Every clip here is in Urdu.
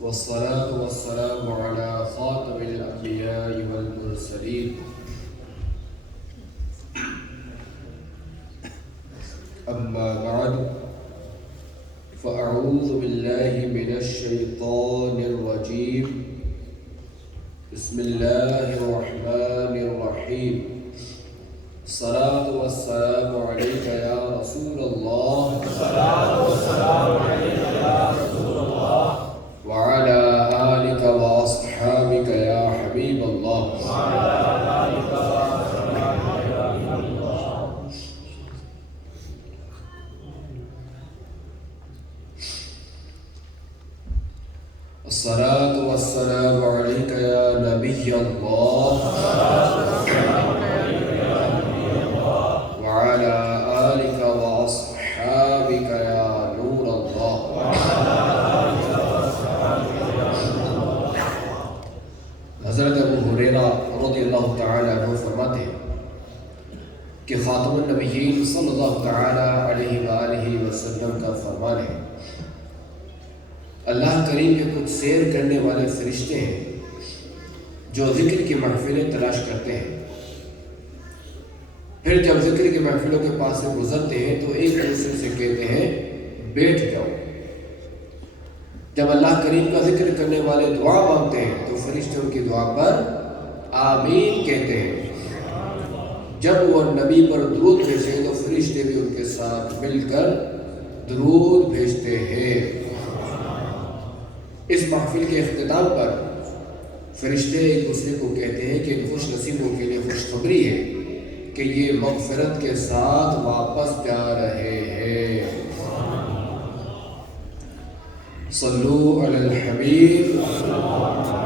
والصلاة والسلام على خاتم الأنبياء والمرسلين أما بعد فأعوذ بالله من الشيطان الرجيم بسم الله الرحمن الرحيم الصلاة والسلام عليك يا رسول الله الصلاة والسلام عليك يا رسول الله وعلى آلك وأصحابك يا حبيب الله وعلى آلك وأصحابك يا حبيب الله. الصلاة والسلام عليك يا نبي الله وعلى آلك وأصحابك يا نور الله. حضرت ابو ہریرہ رضی اللہ تعالی عنہ فرماتے ہیں کہ خاتم النبیین صلی اللہ تعالی علیہ وآلہ وسلم کا فرمان ہے، اللہ کریم کے کچھ سیر کرنے والے فرشتے ہیں جو ذکر کی محفلیں تلاش کرتے ہیں، پھر جب ذکر کی محفلوں کے پاس سے گزرتے ہیں تو ایک دوسرے سے کہتے ہیں بیٹھ جاؤ۔ جب اللہ کریم کا ذکر کرنے والے دعا مانگتے ہیں تو فرشتے ان کی دعا پر آمین کہتے ہیں۔ جب وہ نبی پر درود بھیجتے ہیں تو فرشتے بھی ان کے ساتھ مل کر درود بھیجتے ہیں۔ اس محفل کے اختتام پر فرشتے ایک دوسرے کو کہتے ہیں کہ ان خوش نصیبوں کے لیے خوشخبری ہے کہ یہ مغفرت کے ساتھ واپس جا رہے ہیں۔ صلو علی الحبیب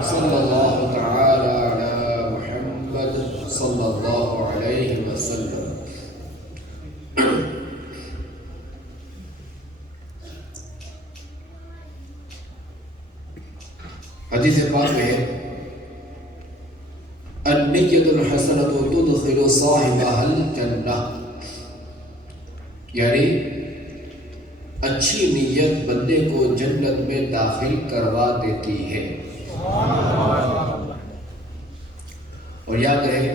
صلی اللہ تعالی علی محمد صلی اللہ علیہ وسلم۔ حدیث پاک میں ہے النیۃ الحسنۃ تدخل صاحبها الجنہ، یعنی اچھی نیت بندے کو جنت میں داخل کروا دیتی ہے۔ اور یاد رہے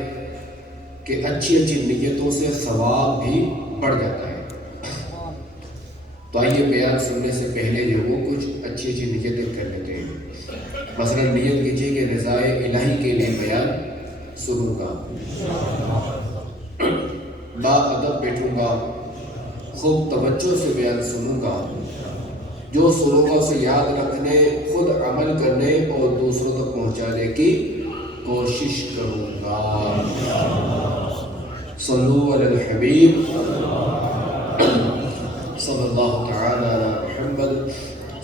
کہ اچھی نیتوں سے ثواب بھی بڑھ جاتا ہے۔ تو آئیے بیان سننے سے پہلے جو وہ کچھ اچھی نیتیں کر لیتے ہیں۔ مثلا نیت کیجیے کہ رضائے الہی کے لیے بیان سنوں گا، با ادب بیٹھوں گا، خوب توجہ سے بیان سنوں گا، جو سنوں گا اسے یاد رکھنے، خود عمل کرنے اور دوسروں تک پہنچانے کی کوشش کروں گا۔ صلو علی الحبیب صلی اللہ تعالی علی محمد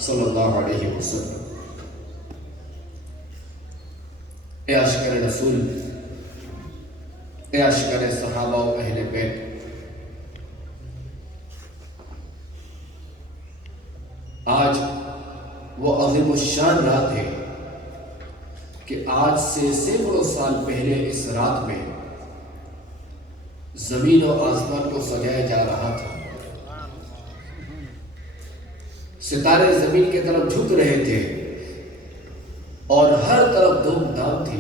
صلی اللہ علیہ وسلم۔ اے عاشقان رسول، اے عاشقان صحابہ و اہل بیت، آج وہ عظیم الشان رات ہے کہ آج سے سینکڑوں سال پہلے اس رات میں زمین و آسمان کو سجایا جا رہا تھا۔ ستارے زمین کی طرف جھک رہے تھے اور ہر طرف دھوم دھام تھی۔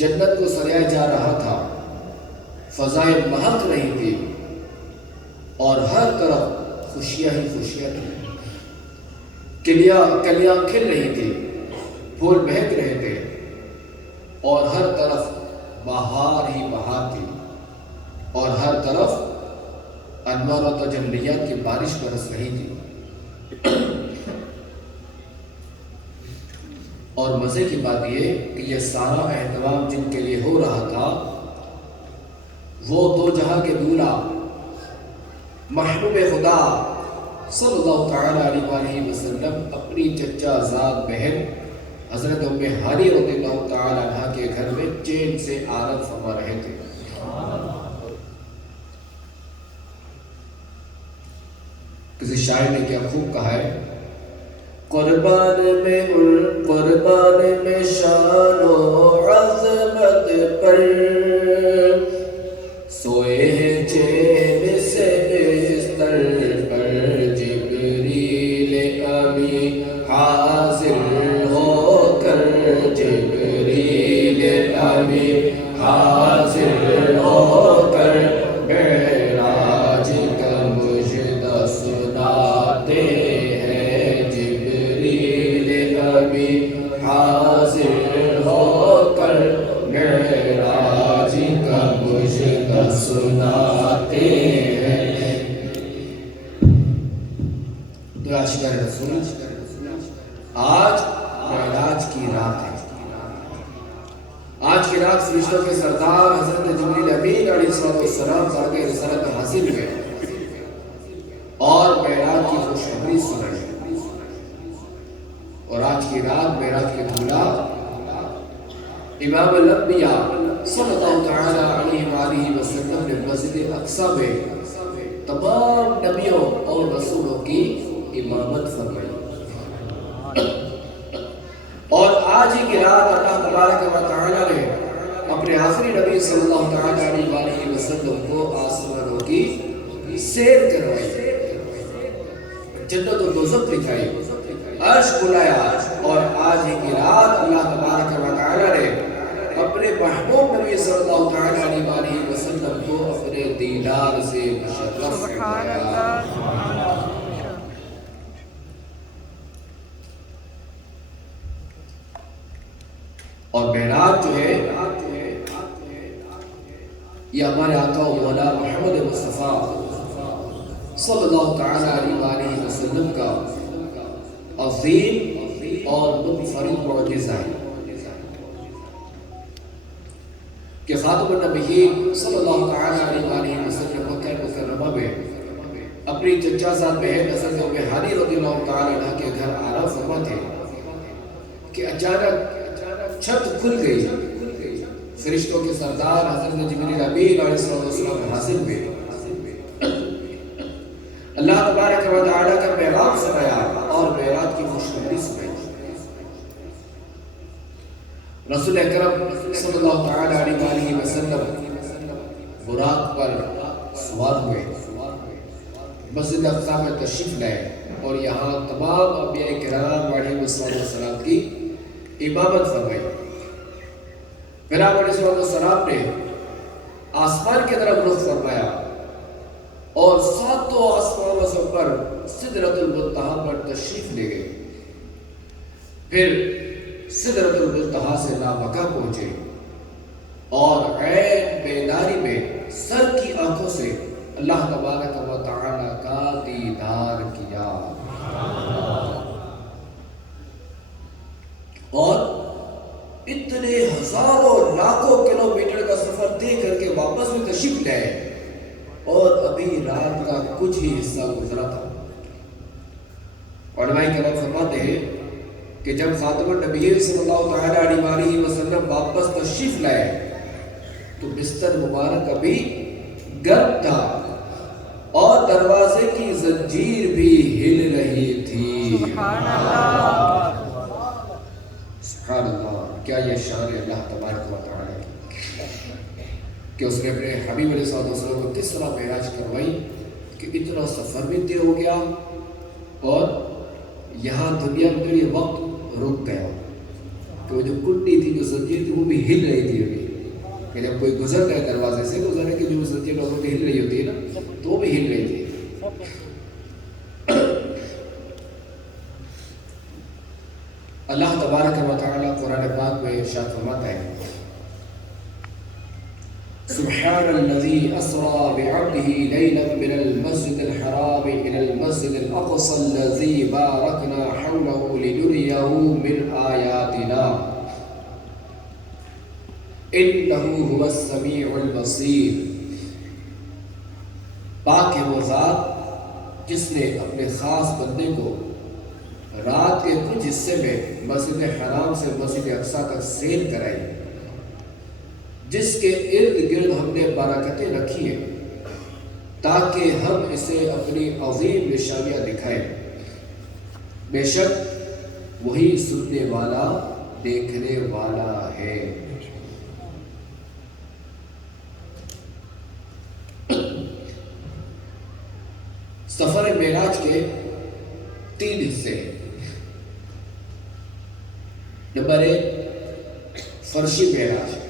جنت کو سجایا جا رہا تھا، فضائیں مہک رہی تھی اور ہر طرف خوشیاں ہی خوشیاں تھیں۔ کلیاں کھل رہی تھی، پھول مہک رہے تھے اور ہر طرف بہار ہی بہار تھی اور ہر طرف انوار و تجلیات کی بارش برس رہی تھی۔ اور مزے کی بات یہ کہ یہ سارا اہتمام جن کے لیے ہو رہا تھا وہ دو جہاں کے دولہا محبوب خدا صلی اللہ تعالی علیہ وآلہ وسلم اپنی چچا زاد بہن حضرت ام ہانی رضی اللہ تعالی عنہ کے گھر میں چین سے آرام فرما رہے تھے۔ کسی شاعر نے کیا خوب کہا ہے، قربان میں شان و عظمت پر سوئے ہیں چین سے بستر پر جبریل امی ہیں جبریل ابھی حاضر ہو کر معراج کا مجھے سناتے ہیں۔ تو عاشقان رسول آج معراج کی رات ہے۔ آج کی رات فرشتوں کے سردار حضرت جبریل امین علیہ السلام تاج رسالت حاصل ہوئے اور معراج کی خوشخبری سنائی۔ اور آج کی رات معراج کے دولہ امام الانبیاء صلی اللہ تعالی علیہ وآلہ وسلم نے مسجد اقصی میں تمام نبیوں اور رسولوں کی امامت فرمائی۔ اور آج ہی کی رات اللہ تبارک و تعالی نے اپنے آخری نبی صلی اللہ تعالی علیہ وآلہ وسلم کو آسمانوں کی سیر کروائی، جنت و دوزخ دکھائی، عرش بلایا۔ اور آج ہی کی رات اللہ تبارک و تعالی نے اپنے محبوب نبی صلی اللہ تعالی علیہ وآلہ وسلم کو اپنے دیدار سے مشرف فرمایا۔ اور معراج جو ہے یہ ہمارے آقا و مولا محمد مصطفیٰ صلی اللہ تعالی علیہ وآلہ وسلم کا عظیم اور منفرد معجزہ ہے کہ خاتم النبیین صلی اللہ تعالی علیہ وآلہ وسلم مکہ مکرمہ میں اپنی چچا زاد بہن حضرت ام ہانی رضی اللہ تعالی عنہ کے گھر آرام فرما تھے کہ اچانک چھت کھل گئی، فرشتوں کے سردار حضرت جبریل امین علیہ السلام حاصل ہوئے، اللہ تبارک و تعالی کا پیغام سنایا اور معراج کی خوشخبری سنائی۔ رسول اکرم صلی اللہ تعالی علیہ وآلہ وسلم براق پر سوار ہوئے، مسجد اقصی میں تشریف لائے اور یہاں تمام انبیاء کرام علیہ السلام کی امامت فرمائی۔ پھر آپ علیہ السلام نے آسمان کی طرف رخ فرمایا اور ساتوں آسمانوں سے پر سدرۃ المنتہا پر تشریف لے گئے۔ پھر سدرۃ المنتہا سے لامکہ پہنچے اور عین بیداری میں سر کی آنکھوں سے اللہ تبارک و تعالی کا دیدار کیا اور اتنے ہزاروں لاکھوں کلومیٹر کا سفر طے کر کے واپس بھی تشریف لائے اور ابھی رات کا کچھ ہی حصہ گزرا تھا۔ علماء کرام فرماتے ہیں کہ جب خاتم النبیین صلی اللہ تعالی علیہ وآلہ وسلم واپس تشریف لائے تو بستر مبارک ابھی گرم تھا اور دروازے کی زنجیر بھی ہل رہی تھی۔ سبحان اللہ، سبحان اللہ، کیا یہ شان ہے اللہ تبارک و تعالی کہ اس نے اپنے حبیب علیہ السلام کو کس طرح معراج کروائی کہ اتنا سفر بھی طے ہو گیا اور یہاں دنیا میں یہ وقت رک گیا کہ وہ جو کنڈی تھی، جو زنجیر تھی، وہ بھی ہل رہی تھی ابھی کہ جب کوئی گزر گئے دروازے سے گزرنے کی جو زنجیر لوگوں کی ہل رہی ہوتی ہے نا، تو وہ بھی ہل رہی تھی۔ اللہ تبارک و تعالی قرآن پاک میں ارشاد فرماتا ہے سبحان الذي اسرى بعبده ليلا من المسجد الحرام الى المسجد الاقصى الذي باركنا حوله لنريه من آياتنا انه هو السميع البصير۔ پاک ہے وہ ذات جس نے اپنے خاص بندے کو رات کے کچھ حصے میں مسجد حرام سے مسجد اقصی تک سیر کرائی، جس کے ارد گرد ہم نے برکتیں رکھی ہیں تاکہ ہم اسے اپنی عظیم نشانیاں دکھائیں۔ بے شک وہی سننے والا دیکھنے والا ہے۔ سفر معراج کے 3 حصے۔ نمبر 1 فرشی معراج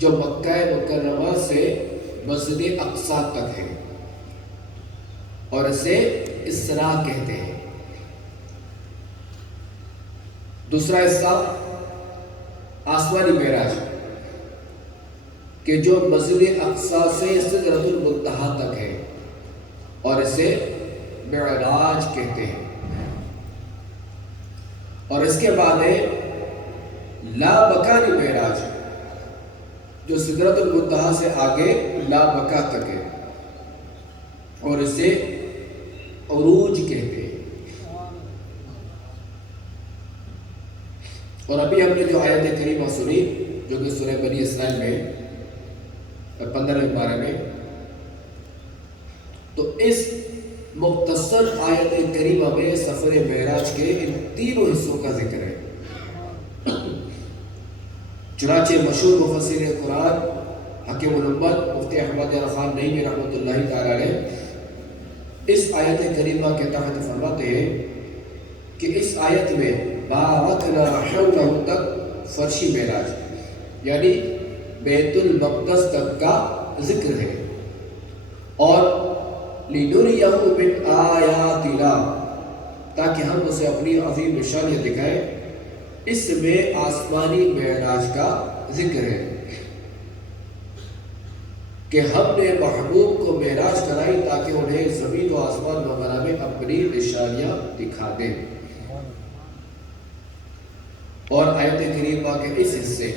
جو مکہ مکرمہ سے مسجد اقصی تک ہے۔ اور اسے اسراء کہتے ہیں۔ دوسرا حصہ آسمانی معراج کہ جو مسجد اقصی سے سدرۃ المنتہا تک ہے، اور اسے معراج کہتے ہیں۔ اور اس کے بعد ہے لا مکانی معراج جو سدرۃ المنتہا سے آگے لا مکہ تک ہے، اور اسے عروج کہتے ہیں۔ اور ابھی ہم نے جو آیت کریمہ سنی جو کہ سورہ بنی اسرائیل میں 15ویں پارے میں، تو اس مختصر آیت کریمہ میں سفر معراج کے ان تینوں حصوں کا ذکر ہے۔ چنانچہ مشہور مفسر قرآن حکیم الامت مفتی احمد خان نعیمی رحمۃ اللہ تعالی علیہ اس آیت کریمہ کے تحت فرماتے ہیں کہ اس آیت میں بارکنا حولہ تک فرشی معراج یعنی بیت المقدس تک کا ذکر ہے، اور لِنُرِيَهُ مِنْ آیاتنا تاکہ ہم اسے اپنی عظیم نشانیاں دکھائیں، اس میں آسمانی معراج کا ذکر ہے کہ ہم نے محبوب کو معراج کرائی تاکہ انہیں زمین و آسمان وغیرہ میں اپنی نشانیاں دکھا دیں۔ اور آیت کریمہ کے اس حصے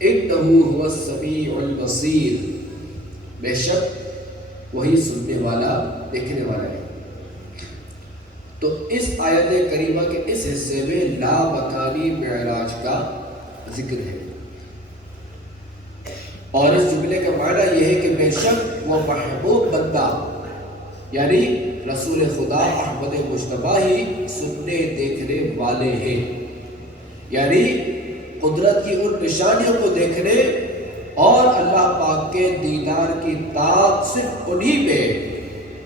اِنَّهُ هُوَ السَّمِيعُ الْبَصِيرُ بے شک وہی سننے والا دیکھنے والا ہے۔ تو اس آیت کریمہ کے اس حصے میں لا مکانی معراج کا ذکر ہے، اور اس جملے کا معنی یہ ہے کہ بے شک وہ محبوب بندہ یعنی رسول خدا احمد مجتبیٰ ہی سننے دیکھنے والے ہیں، یعنی قدرت کی ان نشانیوں کو دیکھنے اور اللہ پاک کے دیدار کی طاقت صرف انہی میں،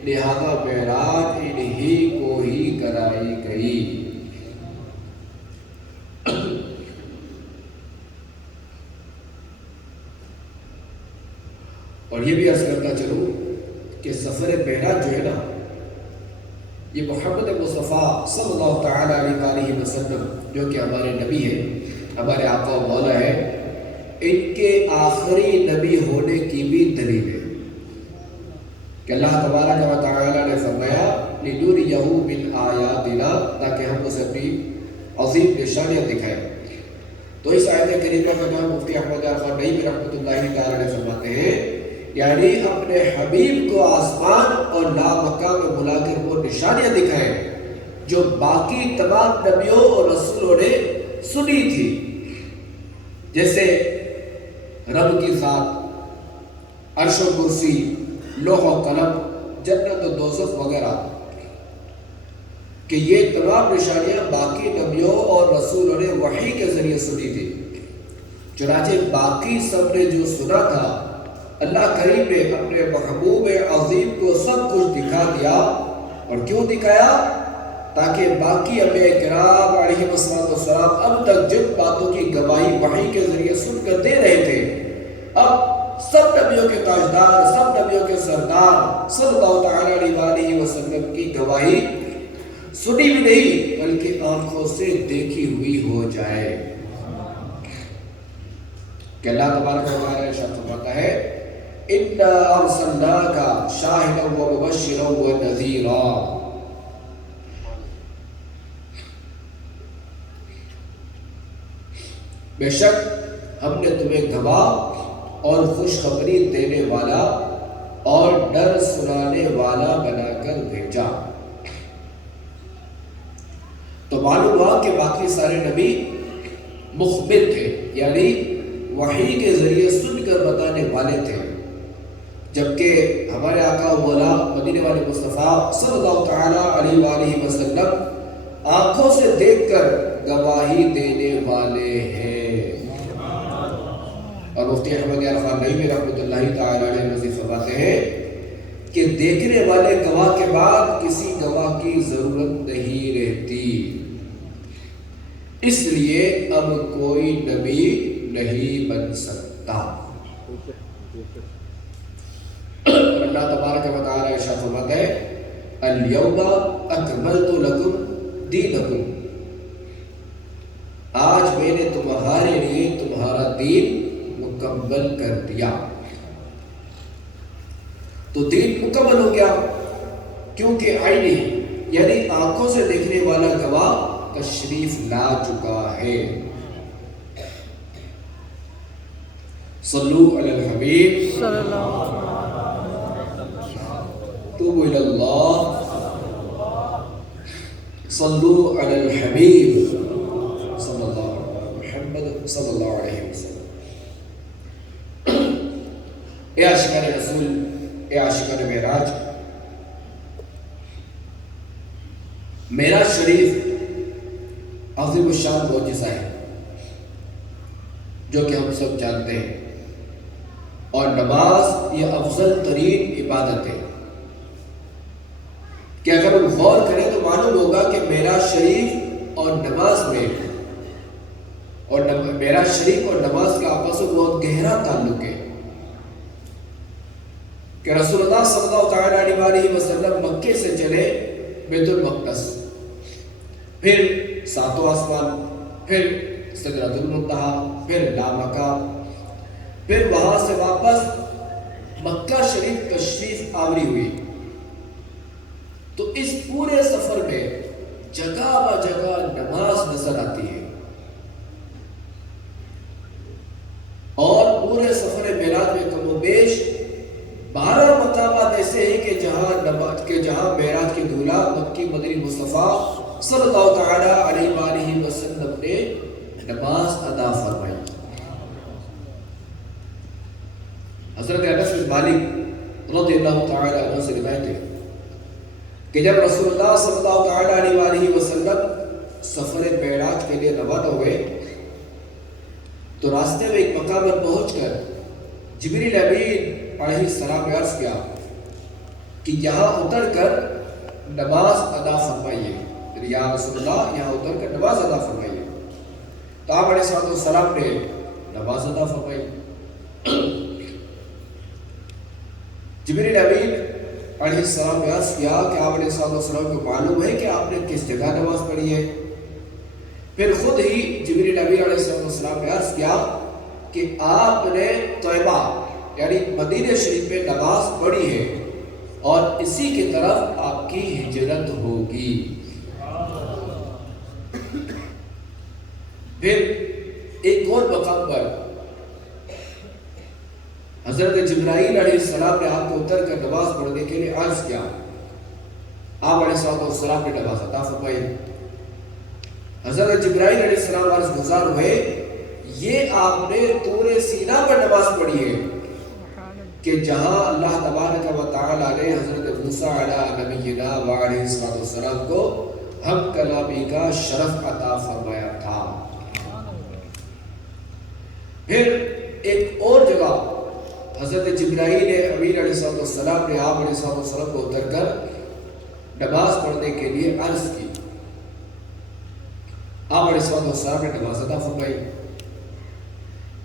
لہذا معراج انہی کو ہی کرائی گئی۔ اور یہ بھی عرض کرتا چلوں کہ سفر معراج جو ہے نا، یہ محمد مصطفیٰ صلی اللہ تعالی علیہ وسلم جو کہ ہمارے نبی ہیں، ہمارے آقا و مولا ہے، ان کے آخری نبی ہونے کی بھی دلیل ہے کہ اللہ تبارک و تعالی نے فرمایا لِنُرِيَهُ مِنْ آیاتنا تاکہ ہم اسے اپنی عظیم نشانیاں دکھائیں۔ تو اس آیت کریمہ کا نام مفتی احمد خان نعیمی رحمۃ اللہ تعالی علیہ فرماتے ہیں یعنی اپنے حبیب کو آسمان اور لا مکہ میں بلا کر وہ نشانیاں دکھائیں جو باقی تمام نبیوں اور رسولوں نے سنی تھی، جیسے رب کی ذات، عرش و کرسی، لوح و قلم، جنت و دوزخ وغیرہ، کہ یہ تمام نشانیاں باقی نبیوں اور رسولوں نے وحی کے ذریعے سنی تھی۔ چنانچہ باقی سب نے جو سنا تھا اللہ کریم نے اپنے محبوب عظیم کو سب کچھ دکھا دیا۔ اور کیوں دکھایا؟ تاکہ باقی انبیاء کرام علیہ السلام اب تک جن باتوں کی گواہی وحی کے ذریعے سن کر دے رہے تھے، اب سب نبیوں کے تاجدار، سب نبیوں کے سردار صلی اللہ تعالی علیہ وسلم کی گواہی سنی بھی نہیں بلکہ آنکھوں سے دیکھی ہوئی ہو جائے۔ کہ اللہ تبارک و تعالی ارشاد فرماتا ہے اِنَّا أَرْسَلْنَاكَ شَاهِدًا وَمُبَشِّرًا وَنَذِيرًا، بے شک ہم نے تمہیں گواہ اور خوشخبری دینے والا اور ڈر سنانے والا بنا کر بھیجا۔ تو معلوم ہوا کہ باقی سارے نبی مخبر تھے، یعنی وحی کے ذریعے سن کر بتانے والے تھے، جبکہ ہمارے آقا و مولا مدینے والے مصطفیٰ صلی اللہ تعالی علیہ وسلم آنکھوں سے دیکھ کر گواہی دینے والے ہیں۔ اور مفتی احمد خان نعیمی رحمۃ اللہ تعالی علیہ مزید فرماتے ہیں کہ دیکھنے والے گواہ کے بعد کسی گواہ کی ضرورت نہیں رہتی، اس لیے اب کوئی نبی نہیں بن سکتا۔ اللہ تبارک و تعالی ارشاد فرماتا ہے الیوم اکملت لکم دینکم، آج میں نے تمہارے لیے تمہارا دین مکمل کر دیا۔ تو دین مکمل ہو گیا کیونکہ عینی یعنی آنکھوں سے دیکھنے والا گواہ تشریف لا چکا ہے۔ صلو علی الحبیب صلی اللہ علیہ توبوا الی اللہ، صلو علی الحبیب صلی اللہ علیہ محمد صلی اللہ علیہ وسلم۔ اے عاشقان رسول، اے عاشقان معراج، معراج شریف عظیم الشان معجزہ ہے جو کہ ہم سب جانتے ہیں، اور نماز یہ افضل ترین عبادت ہے کہ اگر ہم غور کریں تو معلوم ہوگا کہ معراج شریف اور نماز میں معراج شریف اور نماز کا آپس میں بہت گہرا تعلق ہے کہ رسول اللہ صلی اللہ علیہ وسلم مکے سے چلے بیت المقدس، پھر ساتوں آسمان، پھر سدرۃ المنتہا، پھر لامکہ، پھر وہاں سے واپس مکہ شریف تشریف آوری ہوئی۔ تو اس پورے سفر میں جگہ بہ جگہ نماز نظر آتی ہے، اور پورے سفر معراج میں کم و بیش 12 مقامات ایسے ہیں کہ جہاں معراج کے دولہا مکی مدنی مصطفیٰ صلی اللہ تعالی علیہ وآلہ وسلم نے نماز ادا فرمائی۔ حضرت انس بن مالک رضی اللہ تعالی عنہ سے روایت ہے کہ جب رسول اللہ صلی اللہ تعالی علیہ وآلہ وسلم سفر معراج کے لیے روانہ ہوئے تو راستے میں ایک مقام پر پہنچ کر جبریل امین علیہ السلام نے عرض کیا کہ یہاں اتر کر نماز ادا فرمائیے، یا رسول اللہ یہاں اتر کر نماز ادا فرمائیے۔ تو آپ علیہ السلام نے نماز ادا فرمائی۔ جبریل امین علیہ السلام نے عرض کیا کہ آپ علیہ السلام کو معلوم ہے کہ آپ نے کس جگہ نماز پڑھی ہے؟ پھر خود ہی جبریل امین علیہ السلام نے عرض کیا کہ آپ نے طیبہ یعنی مدینہ شریف میں نماز پڑھی ہے اور اسی کی طرف آپ کی ہجرت ہوگی۔ پھر ایک اور مقام پر حضرت جبرائیل علیہ السلام نے آپ کو اتر کر نماز پڑھنے کے لیے عرض کیا، آپ علیہ السلام نے نماز عطا فرمائی۔ حضرت جبرائیل علیہ السلام عرض گزار ہوئے، یہ آپ نے طور سینا پر نماز پڑھی ہے کہ جہاں اللہ تبارک و تعالی نے حضرت موسیٰ علیہ نبینا وعلیہ السلام کو ہم کلامی کا شرف عطا فرمایا تھا۔ پھر ایک اور جگہ حضرت جبرائیل امین علیہ السلام نے آپ علیہ السلام کو اتر کر نماز پڑھنے کے لیے عرض کی، آپ علیہ السلام نے نماز ادا فرمائی۔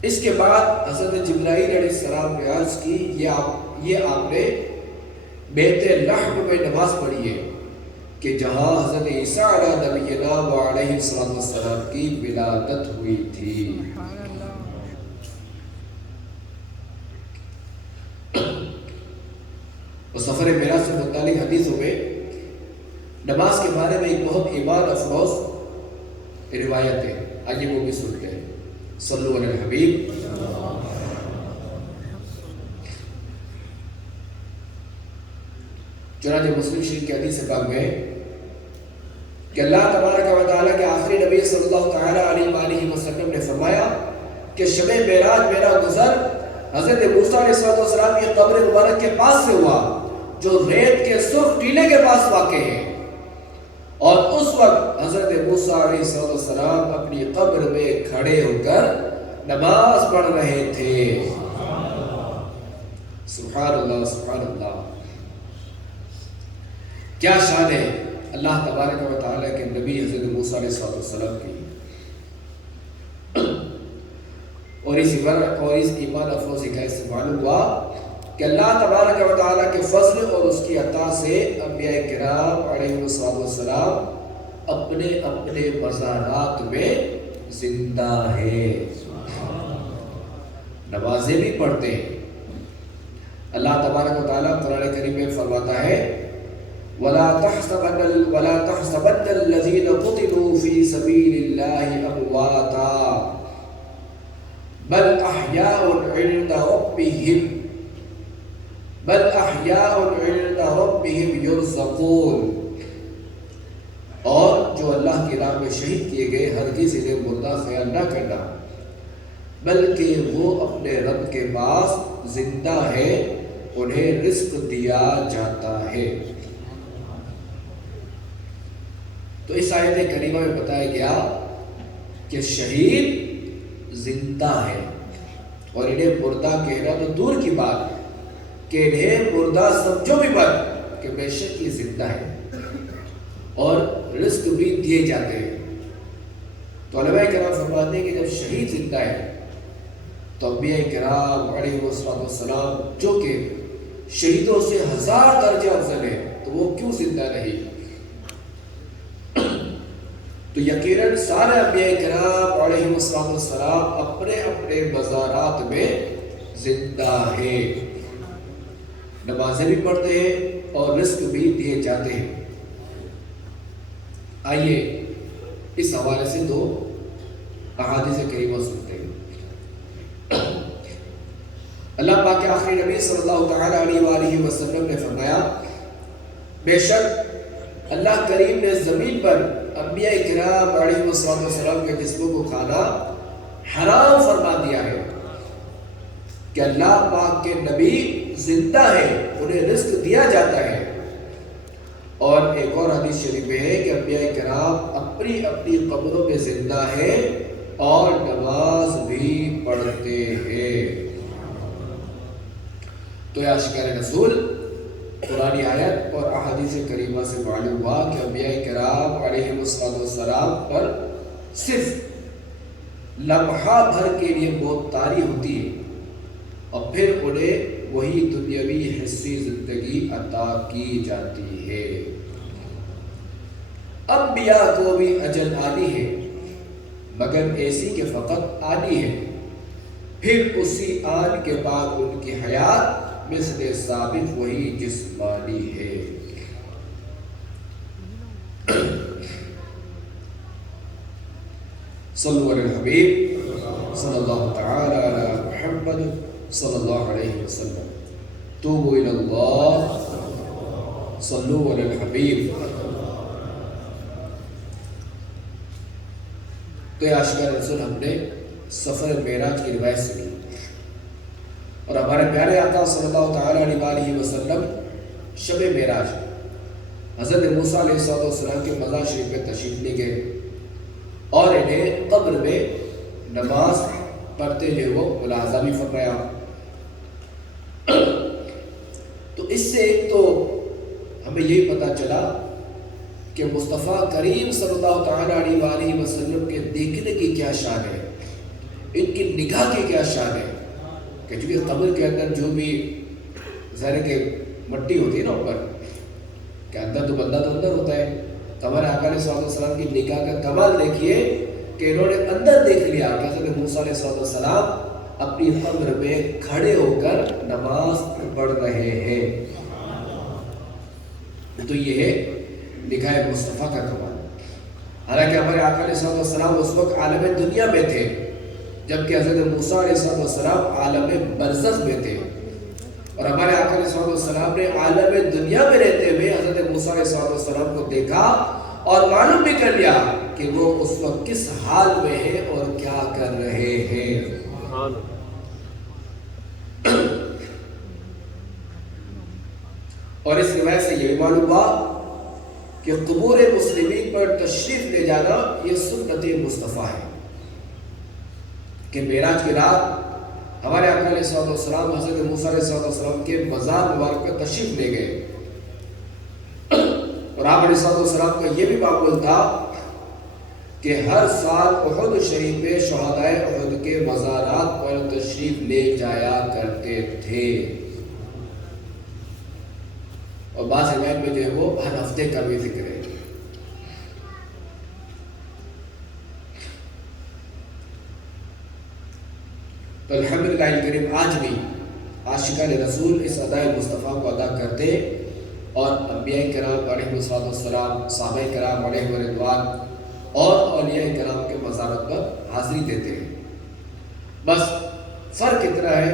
اس کے بعد حضرت جبرائیل علیہ السلام نے عرض کی، یہ آپ نے بیت لحم میں نماز پڑھی ہے کہ جہاں حضرت عیسیٰ علیہ نبینا وعلیہ السلام کی ولادت ہوئی تھی۔ سفر معراج سے متعلق حدیثوں میں نماز کے بارے میں ایک بہت ایمان افروز روایت ہے، آئیے وہ بھی سنتے ہیں۔ صلو علی الحبیب۔ چنانچہ مسلم شریف کی حدیث پاک میں کہ اللہ تبارک و تعالیٰ کے آخری نبی صلی اللہ تعالی علیہ وآلہ وسلم نے فرمایا کہ شب معراج میرا گزر حضرت موسیٰ علیہ السلام کی قبر مبارک کے پاس سے ہوا جو ریت کے سرخ ٹیلے کے پاس واقع ہے، اور اس وقت حضرت موسیٰ علیہ السلام اپنی قبر میں کھڑے ہو کر نماز پڑھ رہے تھے۔ سبحان اللہ سبحان اللہ، کیا شان ہے اللہ تبارک و تعالیٰ کے نبی حضرت موسیٰ علیہ السلام کی۔ اور اس ایمان افروزی کا اس سے معلوم ہوا کہ اللہ تبارک و تعالیٰ کے فضل اور اس کی عطا سے انبیاء کرام علیہ السلام اپنے اپنے مزارات میں زندہ ہے، نمازیں بھی پڑھتے ہیں۔ اللہ تبارک و تعالیٰ قرآن کریم میں فرماتا ہے وَلَا تَحْسَبَنَّ الَّذِينَ قُتِلُوا فِي سَبِيلِ اللَّهِ أَمْوَاتًا بَلْ أَحْيَاءٌ عِندَ رَبِّهِمْ يُرْزَقُونَ، اور جو اللہ کی راہ میں شہید کیے گئے ہرگز انہیں مردہ خیال نہ کرنا، بلکہ وہ اپنے رب کے پاس زندہ ہے، انہیں رزق دیا جاتا ہے۔ تو اس آیت کریمہ میں بتایا گیا کہ شہید زندہ ہے، اور انہیں مردہ کہنا تو دور کی بات ہے کہ انہیں مردہ سمجھو بھی مت، کہ بے شک یہ زندہ ہے اور رزق بھی دیے جاتے ہیں۔ تو علماء کرام فرماتے ہیں کہ جب شہید زندہ ہے تو انبیاء کرام علیہ السلام جو کہ شہیدوں سے 1000 درجہ افضل ہے، تو وہ کیوں زندہ نہیں؟ تو یقیناً سارے انبیاء کرام علیہ السلام اپنے اپنے مزارات میں زندہ ہیں، نمازیں بھی پڑھتے ہیں اور رزق بھی دیے جاتے ہیں۔ آئیے اس حوالے سے 2 احادیث کریمہ سنتے ہیں۔ اللہ پاک کے آخری نبی صلی اللہ تعالی علیہ وآلہ وسلم نے فرمایا بے شک اللہ کریم نے زمین پر انبیاء کرام علیہ السلام کے جسموں کو کھانا حرام فرما دیا ہے، کہ اللہ پاک کے نبی زندہ ہے، انہیں رزق دیا جاتا ہے۔ اور ایک اور حدیث شریف میں ہے کہ انبیاء کرام اپنی اپنی قبروں میں زندہ ہیں اور نماز بھی پڑھتے ہیں۔ تو یہ عاشقان رسول قرآن آیت اور احادیث کریمہ سے معلوم ہوا کہ انبیاء کرام علیہ السلام پر صرف لمحہ بھر کے لیے موت طاری ہوتی ہے، اور پھر انہیں وہی دنیاوی حصی زندگی عطا کی جاتی ہے۔ انبیاء کو بھی اجل آنی ہے، مگر ایسی کہ فقط آنی ہے، پھر اسی آن کے بعد ان کی حیات مثل ثابت وہی جسمانی ہے۔ صلو علی الحبیب صلی اللہ تعالی علی محمد صلی اللہ علیہ وسلم۔ توبوا الی اللہ، صلو علی الحبیب۔ تو یہ عاشقان رسول ہم نے سفر معراج کی روایت سنی، اور ہمارے پیارے آقا صلی اللہ تعالی علیہ وآلہ وسلم شب معراج حضرت موسیٰ علیہ السلام کے مزار شریف میں تشریف لے گئے، اور انہیں قبر میں نماز پڑھتے ہوئے وہ ملاحظہ بھی فرمایا۔ تو اس سے ایک تو ہمیں یہی پتہ چلا کہ مصطفیٰ کریم صلی اللہ تعالی علیہ وآلہ وسلم کے دیکھنے کی کیا شان ہے، ان کی نگاہ کی کیا شان ہے، کہ چونکہ قبر کے اندر جو بھی ظاہر کہ مٹی ہوتی ہے نا اوپر، کہ اندر تو بندہ تو اندر ہوتا ہے، ہمارے آقا علیہ السلام کی نگاہ کا کمال دیکھیے کہ انہوں نے اندر دیکھ لیا کہ حضرت موسیٰ علیہ السلام اپنی قبر میں کھڑے ہو کر نماز پڑھ رہے ہیں۔ تو یہ ہے نگاہ مصطفیٰ کا کمال۔ حالانکہ ہمارے آقا علیہ السلام اس وقت عالم دنیا میں تھے، جبکہ حضرت موسیٰ علیہ السلام عالم برزخ میں تھے، اور ہمارے آقا علیہ السلام نے عالم دنیا میں رہتے ہوئے حضرت موسیٰ علیہ السلام کو دیکھا اور معلوم بھی کر لیا کہ وہ اس وقت کس حال میں ہیں اور کیا کر رہے ہیں۔ اور اس روایت سے یہ بھی معلوم ہوا کہ قبور مسلمین پر تشریف لے جانا یہ سنت مصطفیٰ ہے، کہ معراج کی رات ہمارے آقا علیہ السلام حضرت موسیٰ علیہ السلام کے مزار مبارک پر تشریف لے گئے، اور آپ علیہ السلام کا یہ بھی معمول تھا کہ ہر سال احد شریف میں شہدائے احد کے مزارات پر تشریف لے جایا کرتے تھے۔ اور بعض روایت میں جو ہے وہ ہر ہفتے کا بھی ذکر ہے۔ تو الحمدللہ الکریم آج بھی عاشقان رسول اس ادائے مصطفیٰ کو ادا کرتے اور انبیاء کرام علیہ السلام، صحابہ کرام علیہ رضوان اور اولیاء کرام کے مزارات پر حاضری دیتے ہیں۔ بس فرق اتنا ہے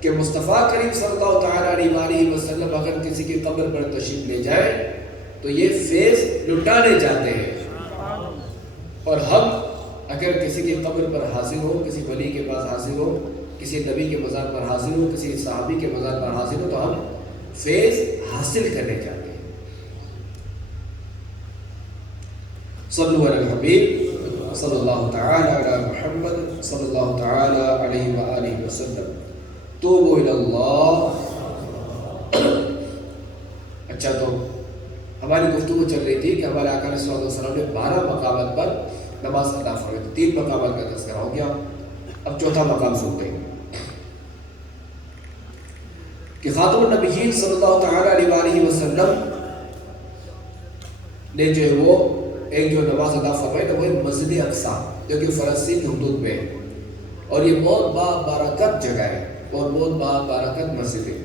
کہ مصطفیٰ کریم صلی اللہ تعالیٰ علیہ وسلم اگر کسی کی قبر پر تشریف لے جائے تو یہ فیض لٹانے جاتے ہیں، اور ہم اگر کسی کی قبر پر حاضر ہو، کسی ولی کے پاس حاضر ہو، کسی نبی کے مزار پر حاضر ہو، کسی صحابی کے مزار پر حاضر ہو، تو ہم فیض حاصل کرنے جاتے ہیں۔ صلو علی الحبیب صلی اللہ تعالی علی محمد صلی اللہ تعالی علیہ وآلہ وسلم۔ توبوا الی اللہ۔ اچھا، تو ہماری گفتگو چل رہی تھی کہ ہمارے آقا صلی اللہ علیہ وسلم نے 12 مقامات پر نماز ادا فرمائی، 3 مقامات کا تذکرہ ہو گیا۔ اب چوتھا مقام سنتے ہیں کہ خاتم النبیین صلی اللہ تعالی علیہ وآلہ وسلم نے جو ہے وہ ایک جو نماز ادا فرمائی تو وہ مسجد اقصی جو کہ فلسطین کی حدود میں ہے، اور یہ بہت بابرکت جگہ ہے اور بہت بابرکت مسجد ہے،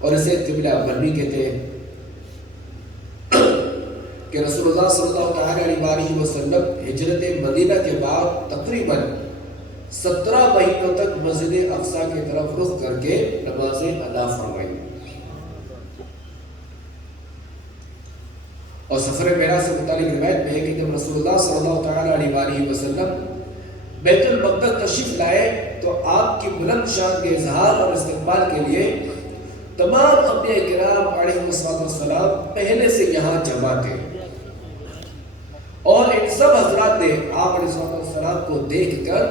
اور اسے قبلہ اول بھی کہتے ہیں کہ رسول اللہ صلی اللہ تعالی علیہ وسلم ہجرت مدینہ کے بعد تقریباً 17 مہینوں تک مسجد اقصی کی طرف رخ کر کے نمازیں ادا فرمائی، اور سفر معراج سے متعلق روایت میں ہے کہ جب رسول اللہ صلی اللہ تعالی علیہ وسلم بیت المقدس تشریف لائے تو آپ کی بلند شان کے اظہار اور استقبال کے لیے تمام انبیاء کرام علیہ السلام پہلے سے یہاں جمع تھے، اور ان سب حضرات نے آپ علیہ السلام کو دیکھ کر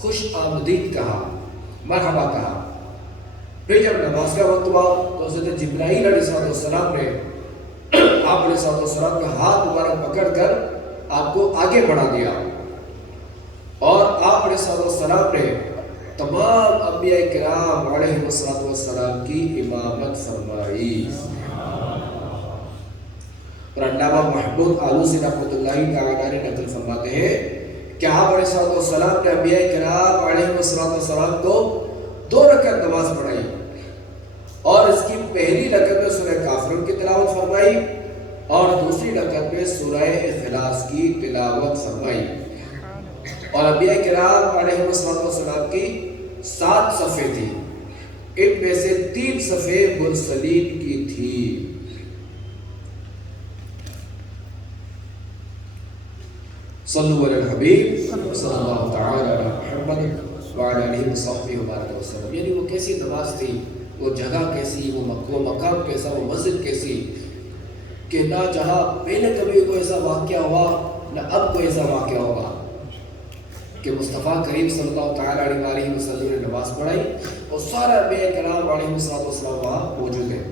خوش آمدید کہا، مرحبا کہا۔ پھر جب نماز کا وقت ہوا تو حضرت جبرائیل علیہ السلام نے آپ علیہ السلام کا ہاتھ مبارک پکڑ کر آپ کو آگے بڑھا دیا، اور آپ علیہ السلام نے تمام انبیاء کرام علیہ السلام کی امامت فرمائی۔ اور علامہ محمود آلوسی رحمۃ اللہ تعالی نے نقل فرماتے ہیں کہ آپ علیہ السلام نے انبیاء کرام علیہ السلام کو 2 رکعت نماز پڑھائی، اور اس کی پہلی رکعت میں سورہ کافرون کی تلاوت فرمائی اور دوسری رکعت میں سورہ اخلاص کی تلاوت فرمائی، اور انبیاء کرام علیہ السلام کی 7 صفیں تھی، ان میں سے 3 صفیں مرسلین کی تھی۔ صلو علی الحبیب صلی اللہ تعالی علی محمد وعلی آلہ وصحبہ وسلم۔ یعنی وہ کیسی نماز تھی، وہ جگہ کیسی، وہ مقام کیسا، وہ مسجد کیسی کہ نہ جہاں پہلے کبھی کوئی ایسا واقعہ ہوا نہ اب کوئی ایسا واقعہ ہوگا کہ مصطفیٰ کریم صلی اللہ تعالی علیہ وسلم نے نماز پڑھائی اور سارے انبیاء کرام علیہ السلام وہاں موجود ہیں۔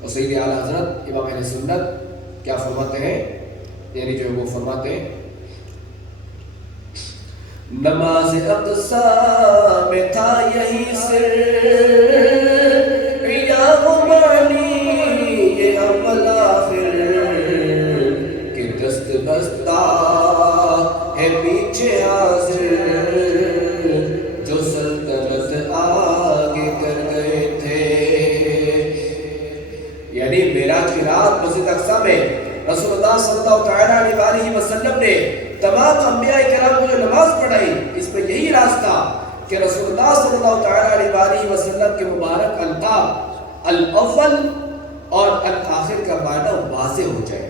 اور سید اعلیٰ حضرت امام اہل سنت کیا فرماتے ہیں، یعنی جو وہ فرماتے ہیں نماز اقصی میں تھا یہی سر یا غمانی یہ عمل آخر کہ دست بستہ ہے پیچھے حاضر جو سلطنت آگے کر گئے تھے۔ یعنی معراج کی رات مسجد اقصی میں رسول اللہ صلی اللہ تعالی علیہ وسلم نے تمام انبیاء کرام کو جو نماز پڑھائی، اس میں یہی راستہ کہ رسول اللہ صلی اللہ تعالی علیہ وسلم کے مبارک القاب الاول اور الآخر کا معنی واضح ہو جائے،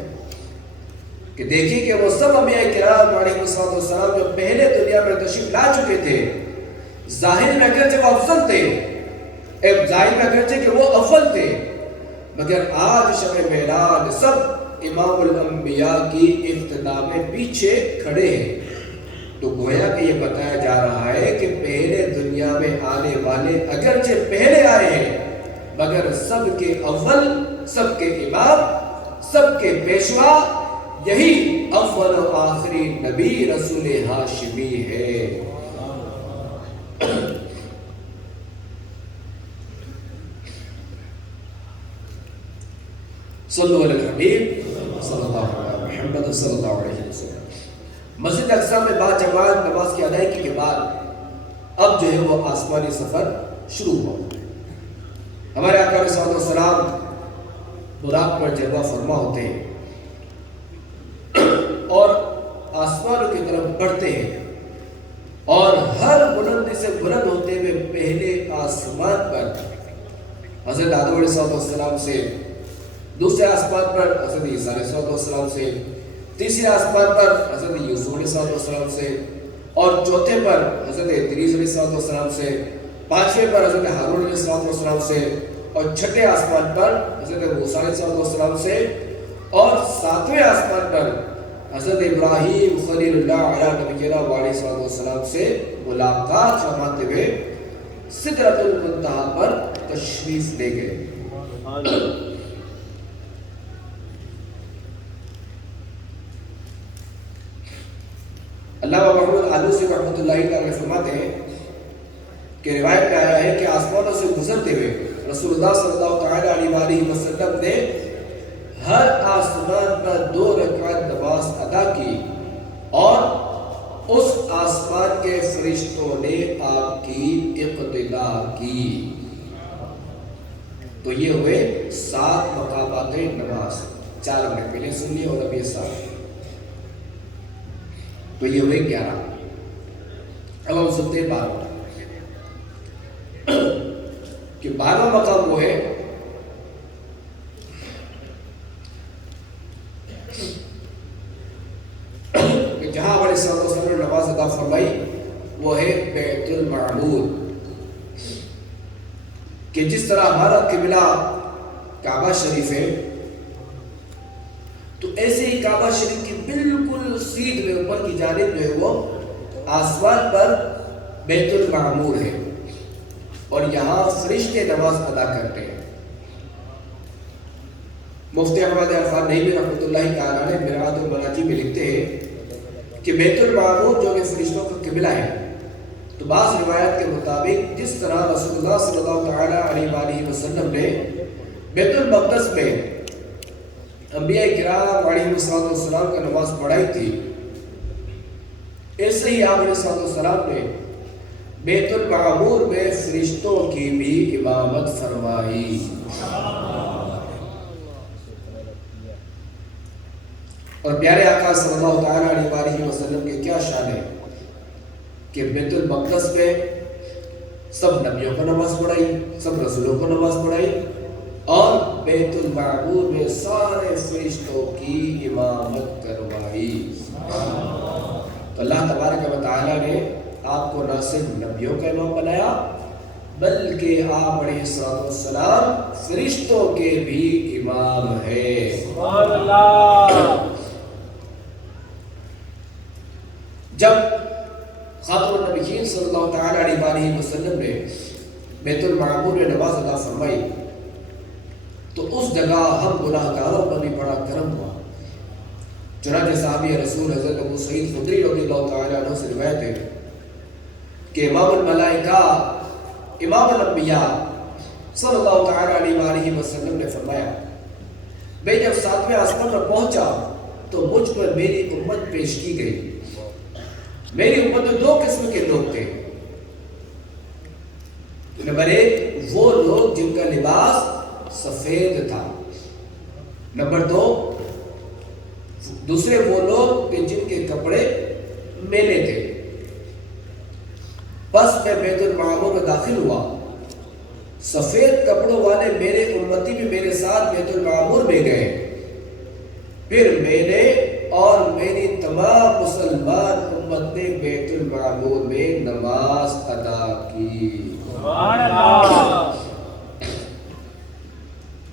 کہ دیکھیں کہ وہ سب انبیاء کرام علیہ السلام جو پہلے دنیا میں تشریف لا چکے تھے، ظاہر میں اگرچہ وہ افضل تھے، ظاہر میں اگرچہ کہ وہ افضل تھے، مگر آج شب معراج سب امام الانبیاء کی افتتاح میں پیچھے کھڑے ہیں، تو گویا کہ یہ بتایا جا رہا ہے کہ پہلے دنیا میں آنے والے اگرچہ پہلے آئے ہیں، مگر سب کے اول، سب کے امام، سب کے پیشوا یہی اول و آخری نبی رسول ہاشمی ہے۔ صلو علی الحبیب صلی اللہ علیہ محمد صلی اللہ علیہ وسلم۔ مسجد اقصی میں با جماعت نماز کی ادائیگی کے بعد اب جو ہے وہ آسمانی سفر شروع ہوا۔ ہمارے آقا علیہ الصلوۃ والسلام براق پر جلوہ فرما ہوتے ہیں اور آسمانوں کی طرف بڑھتے ہیں، اور ہر بلندی سے بلند ہوتے ہوئے پہلے آسمان پر حضرت آدم علیہ السلام سے، دوسرے آسمان پر حضرت عیسیٰ علیہ السلام سے، تیسرے آسمان پر حضرت یوسف علیہ السلام سے، اور چوتھے پر حضرت ادریس علیہ السلام سے، پانچویں پر حضرت ہارون علیہ السلام سے، اور چھٹے آسمان پر حضرت موسیٰ علیہ السلام سے، اور ساتویں آسمان پر حضرت ابراہیم خلیل اللہ علیہ نبینا علیہ السلام سے ملاقات فرماتے ہوئے سدرۃ المنتہا پر تشریف لے گئے۔ علامہ محمد آلوسی رحمۃ اللہ تعالی فرماتے ہیں کہ روایت میں آیا ہے کہ آسمانوں سے گزرتے ہوئے رسول اللہ صلی اللہ تعالی علیہ وسلم نے ہر آسمان پر 2 رکعت نماز ادا کی، اور اس آسمان کے فرشتوں نے آپ کی اقتدا کی۔ تو یہ ہوئے 7 مقامات نماز، 4 ہم نے پہلے سن لیے اور اب یہ 7، تو یہ ہوئے 11۔ اب ہم سنتے ہیں 12 کہ 12 مقام وہ ہے کہ جہاں ہمارے صلی نے نماز ادا فرمائی، وہ ہے بیت المعمور۔ کہ جس طرح ہمارا قبلہ کعبہ شریف ہے، تو ایسے ہی کعبہ شریف کی بالکل سیدھ میں اوپر کی جانب جو ہے وہ آسمان پر بیت المعمور ہے، اور یہاں فرشتے نماز ادا کرتے ہیں۔ مفتی احمد عرفان نعیمی رحمۃ اللہ تعالیٰ نے مرآت المناجی میں لکھتے ہیں کہ بیت المعمور جو کہ فرشتوں کا قبلہ ہے، تو بعض روایت کے مطابق جس طرح رسول اللہ صلی اللہ تعالی علیہ وسلم نے بیت المقدس میں انبیاء کرام علیہ السلام کا نماز پڑھائی تھی، ایسے ہی آپ علیہ السلام نے بیت المعمور میں فرشتوں کی بھی امامت فرمائی۔ اور پیارے آقا صلی اللہ تعالی علیہ وسلم کے کیا شان ہے کہ بیت المقدس میں سب نبیوں کو نماز پڑھائی، سب رسولوں کو نماز پڑھائی، اور بیت المعمور میں سارے فرشتوں کی امامت کروائی۔ تو اللہ تبارک و تعالیٰ نے آپ کو نہ صرف نبیوں کا امام بنایا، بلکہ آپ علیہ السلام فرشتوں کے بھی امام ہیں۔ سبحان اللہ۔ جب خاتم النبیین صلی اللہ تعالی علیہ وسلم نے بیت المعمور میں نماز ادا فرمائی، تو اس جگہ ہم گناہ گاروں پر بھی بڑا کرم ہوا۔ چنانچہ صحابی رسول حضرت ابو سعید خدری رضی اللہ تعالی عنہ سے روایت ہے کہ امام الملائکہ امام الانبیاء صلی اللہ تعالی علیہ وسلم نے فرمایا، میں جب 7ویں آسمان پر پہنچا تو مجھ پر میری امت پیش کی گئی۔ میری امت میں 2 قسم کے لوگ تھے۔ نمبر 1 وہ لوگ جن کا لباس سفید تھا، نمبر 2 دوسرے وہ لوگ کہ جن کے کپڑے میلے تھے۔ بس میں بیت المعمور میں داخل ہوا، سفید کپڑوں والے میرے امتی بھی میرے ساتھ بیت المعمور میں گئے، پھر میں نے اور میری تمام مسلمان امت نے بیت المعمور میں نماز ادا کی۔ سبحان اللہ۔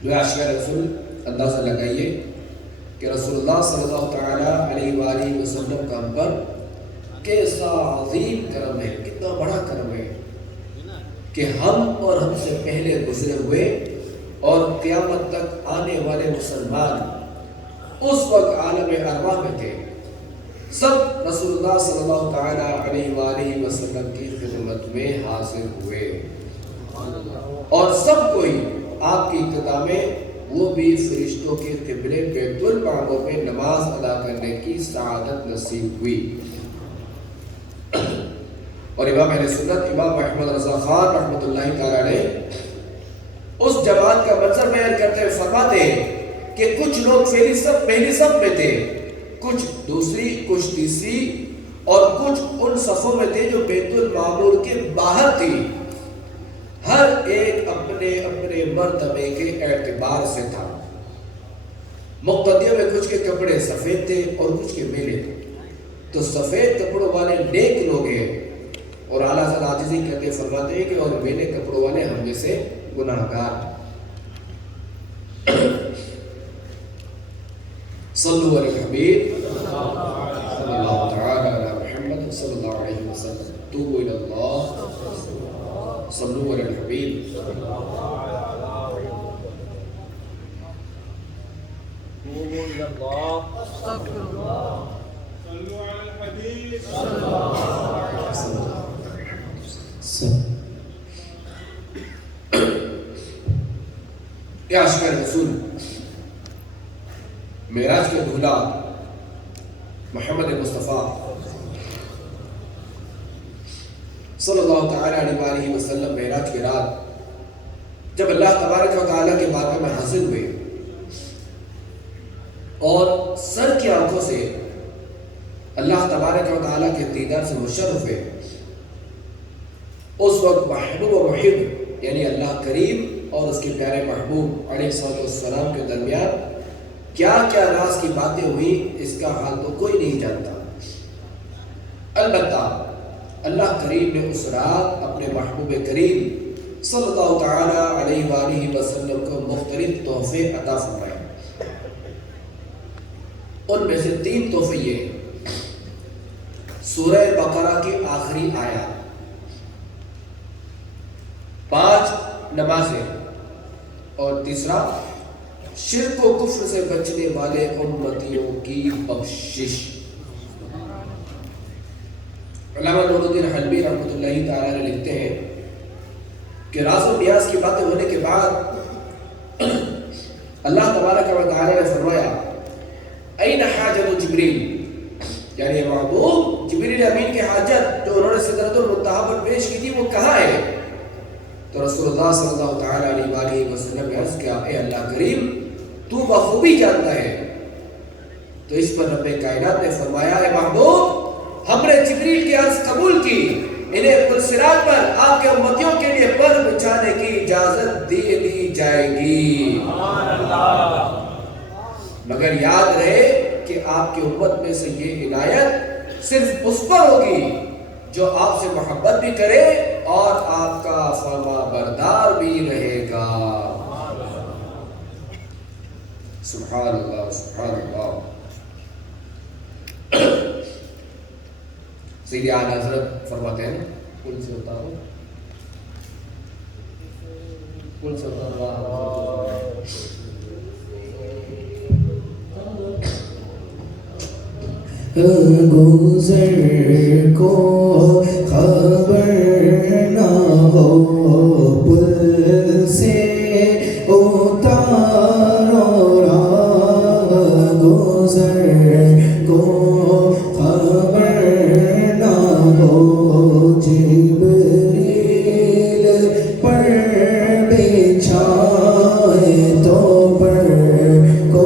جو عاشق رسول اندازہ لگائیے کہ رسول اللہ صلی اللہ تعالی علیہ وآلہ وسلم کا ہم پر کیسا عظیم کرم ہے، کتنا بڑا کرم ہے کہ ہم اور ہم سے پہلے گزرے ہوئے اور قیامت تک آنے والے مسلمان اس وقت عالم ارواح میں تھے، سب رسول اللہ صلی اللہ تعالی علیہ وآلہ وسلم کی خدمت میں حاضر ہوئے، اور سب کوئی آپ کی ابتدا میں وہ بھی فرشتوں کے قبلے بیت المعمور میں نماز ادا کرنے کی سعادت نصیب ہوئی۔ اور امام اہل سنت امام محمد رضا خان رحمۃ اللہ تعالیٰ علیہ اس جماعت کا منظر بیان کرتے ہوئے فرماتے ہیں کہ کچھ لوگ پہلی صف میں تھے، کچھ دوسری، کچھ تیسری، اور کچھ ان صفوں میں تھے جو بیت المعمور کے باہر تھی۔ ہر ایک اپنے اپنے مرتبے کے اعتبار سے تھا۔ مقتدیوں میں کچھ کے کپڑے سفید تھے اور کچھ کے میلے تھے، تو سفید کپڑوں والے نیک لوگ ہیں، اور اعلیٰ حضرت عاجزی کرتے فرماتے ہیں کہ اور میلے کپڑوں والے ہم جیسے گناہگار۔ صلو علی الحبیب صلی اللہ تعالی علی محمد صلی اللہ علیہ وسلم، توبوا الی اللہ، صلو علی الحبیب۔ توبوا إلى الله، استغفر الله، صلوا على الحبيب صلى الله عليه وسلم۔ یا عاشقان رسول، معراج کے دولہ محمد مصطفیٰ صلی اللہ تعالی علیہ وآلہ وسلم معراج کی رات جب اللہ تبارک و تعالیٰ کے بارگاہ میں حاضر ہوئے اور سر کی آنکھوں سے اللہ تبارک و تعالیٰ کے دیدار سے مشرف ہوئے، اس وقت محبوب و محب یعنی اللہ کریم اور اس کے پیارے محبوب علیہ السلام کے درمیان کیا کیا راز کی باتیں ہوئی، اس کا حال تو کوئی نہیں جانتا۔ البتہ اللہ کریم نے اس رات اپنے محبوب کریم صلی اللہ تعالی علیہ وآلہ وسلم کو مختلف تحفے عطا فرمائے۔ ان میں سے 3 تحفے یہ ہیں: سورہ بقرہ کی آخری آیات، 5 نمازیں، اور تیسرا شرک و کفر سے بچنے والے امتیوں کی بخشش۔ علامہ نور الدین حلبی رحمۃ اللہ تعالی علیہ لکھتے ہیں کہ راز و نیاز کی باتیں ہونے کے بعد اللہ تبارک و تعالی نے فرمایا این حاجت جبریل، یعنی محبوب جبریل امین کی حاجت جو انہوں نے سدرۃ المنتہا پر پیش کی تھی وہ کہاں ہے؟ تو رسول اللہ صلی اللہ تعالی علیہ وآلہ وسلم نے عرض کیا اے اللہ کریم تو بخوبی جانتا ہے۔ تو اس پر رب کائنات نے فرمایا اے محبوب ہم نے جبریل کی عرض قبول کی، انہیں پل صراط پر آپ کے امتیوں کے لیے پر بچھانے کی اجازت دی جائے گی، مگر یاد رہے کہ آپ کی امت میں سے یہ عنایت صرف اس پر ہوگی جو آپ سے محبت بھی کرے اور آپ کا فرما بردار بھی رہے گا۔ سبحان اللہ سبحان اللہ۔ سیدی اعلیٰ حضرت فرماتے ہیں کل سے اتارو، کل سے اتارو، گزر کو خبر نہ ہو پل سے اتارو راہ، گزر کو خبر نہ ہو جبریل پر بچھائے تو پر کو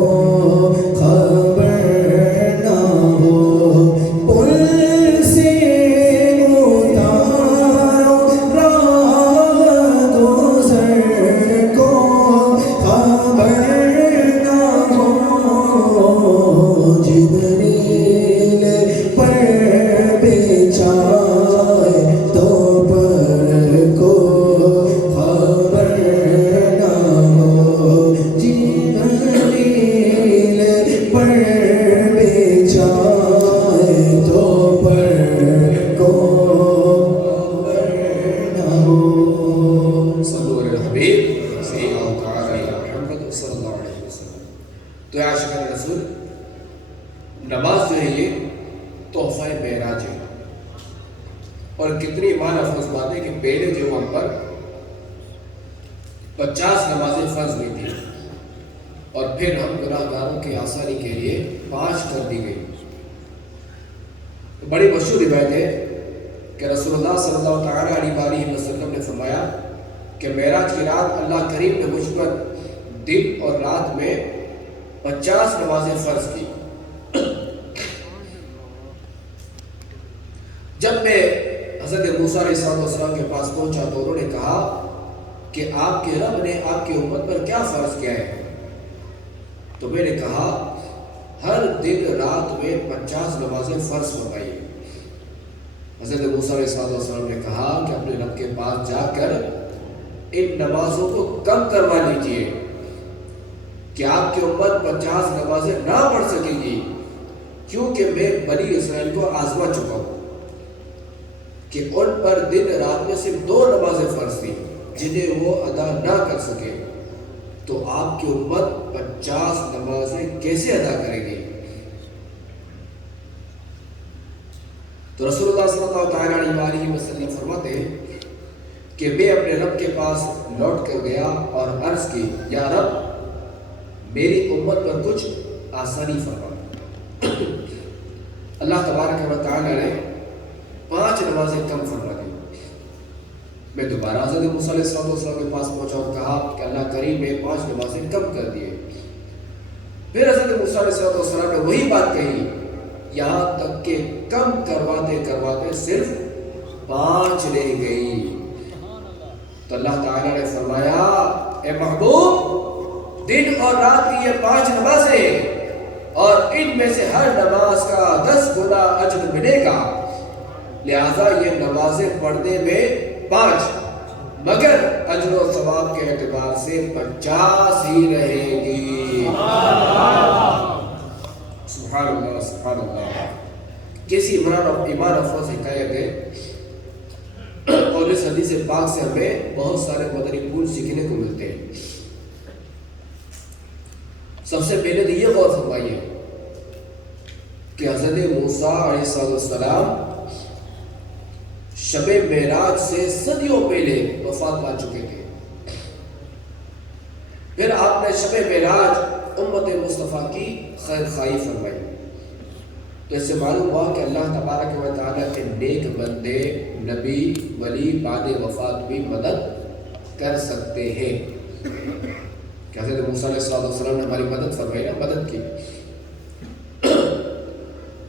تو عاشقان رسول نماز جو ہے یہ تحفہ معراج ہے، اور کتنی ایمان افروز بات ہے کہ پہلے جو ہم پر 50 نمازیں فرض ہوئی تھی، اور پھر ہم گناہ گاروں کی آسانی کے لیے 5 کر دی گئی۔ بڑی مشہور روایت ہے کہ رسول اللہ صلی اللہ تعالیٰ علیہ وسلم نے فرمایا کہ معراج کی رات اللہ کریم نے مجھ پر دن اور رات میں 50 نمازیں فرض کی۔ جب میں حضرت موسیٰ علیہ السلام کے پاس پہنچا تو انہوں نے کہا کہ آپ کے رب نے آپ کی امت پر کیا فرض کیا ہے؟ تو میں نے کہا ہر دن رات میں 50 نمازیں فرض فرمائی۔ حضرت موسیٰ علیہ السلام نے کہا کہ اپنے رب کے پاس جا کر ان نمازوں کو کم کروا لیجئے کہ آپ کی امت 50 نمازیں نہ پڑھ سکے گی، کیونکہ میں بنی اسرائیل کو آزما چکا ہوں کہ ان پر دن رات میں صرف 2 نمازیں فرض تھیں جنہیں وہ ادا نہ کر سکے، تو آپ کی امت 50 نمازیں کیسے ادا کرے گی؟ تو رسول اللہ صلی اللہ علیہ وسلم فرماتے ہیں کہ میں اپنے رب کے پاس لوٹ کر گیا اور عرض کی، یا رب میری امت پر کچھ آسانی فرما۔ اللہ تبارک و تعالی نے 5 نمازیں کم فرما دی۔ میں دوبارہ حضرت موسیٰ علیہ السلام کے پاس پہنچا اور کہا کہ اللہ کریم نے 5 نمازیں کم کر دیے۔ پھر حضرت موسیٰ علیہ السلام نے وہی بات کہی، یہاں تک کہ کم کرواتے کرواتے صرف 5 رہ گئی۔ تو اللہ تعالیٰ نے فرمایا، اے محبوب، دن اور رات کی یہ 5 نمازیں اور ان میں سے ہر نماز کا 10 گنا اجر ملے گا، لہذا یہ نمازیں پڑھنے میں 5 مگر اجر و ثواب کے اعتبار سے 50 ہی رہے گی۔ سبحان اللہ سبحان اللہ۔ کسی ایمان افروز حکایت ہے اور اس حدیث پاک سے ہمیں بہت سارے مدنی پھول سیکھنے کو ملتے ہیں۔ سب سے پہلے تو یہ غور فرمائیے کہ حضرت موسیٰ علیہ السلام شب معراج سے صدیوں پہلے وفات پا چکے تھے۔ پھر آپ نے شب معراج امت مصطفیٰ کی خیر خواہی فرمائی، تو اس سے معلوم ہوا کہ اللہ تبارک و تعالیٰ کے نیک بندے نبی ولی بعد وفات بھی مدد کر سکتے ہیں۔ کہ حضرت موسیٰ علیہ السلام نے ہماری مدد فرمائی نا، مدد کی۔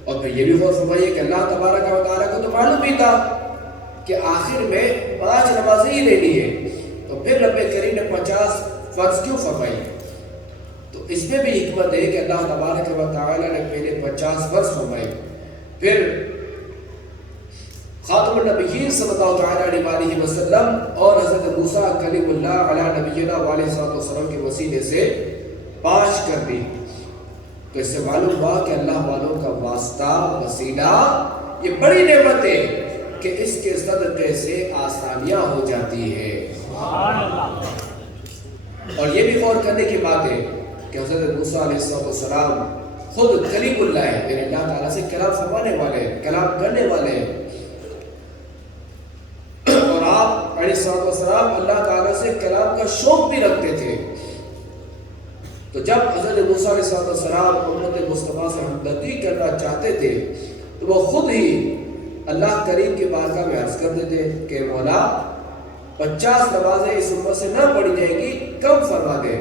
اور پھر یہ بھی غور فرمائیے کہ اللہ تبارک و تعالیٰ کو تو معلوم بھی تھا کہ آخر میں 5 نمازیں ہی لینی ہے، تو پھر رب کریم نے 50 فرض کیوں فرمائی؟ تو اس میں بھی حکمت ہے کہ اللہ تبارک و تعالیٰ نے پہلے 50 فرض فرمائے، پھر خاتم النبیین صلی اللہ علیہ وسلم اور حضرت موسیٰ کلیم اللہ علیہ نبینا علیہ السلام کے وسیلے سے 5 کر دی۔ تو اس سے معلوم ہوا کہ اللہ والوں کا واسطہ وسیلہ یہ بڑی نعمت ہے کہ اس کے صدقے سے آسانیاں ہو جاتی ہے۔ اور یہ بھی غور کرنے کی بات ہے کہ حضرت موسیٰ علیہ السلام خود کلیم اللہ ہے، یعنی اللہ تعالیٰ سے کلام فرمانے والے ہیں، کلام کرنے والے ہیں، اور آپ علیہ السلام اللہ تعالیٰ سے کلام کا شوق بھی رکھتے تھے۔ تو جب حضرت موسیٰ علیہ السلام امت مصطفیٰ سے ہمدردی کرنا چاہتے تھے تو وہ خود ہی اللہ کریم کی بارگاہ میں عرض کرتے تھے کہ مولا 50 نمازیں اس امت سے نہ پڑھی جائیں گی، کم فرما دے۔